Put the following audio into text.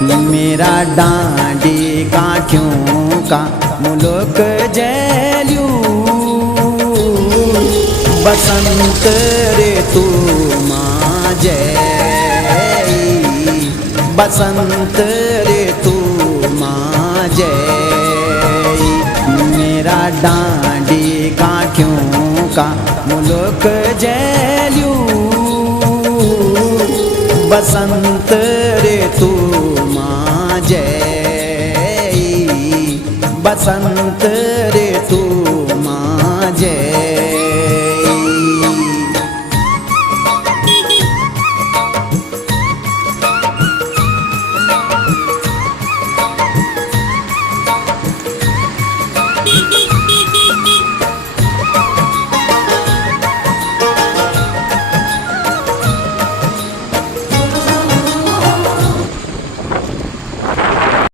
मेरा डांडी काठियों का मुल्क जैल्यू बसंत रे तू माँ जय बसंत रे तू माँ जय मेरा डांडी काठियों का मुल्क जैल्यू बसंत रे तू माँ जय बसंत रे तू माँ जय।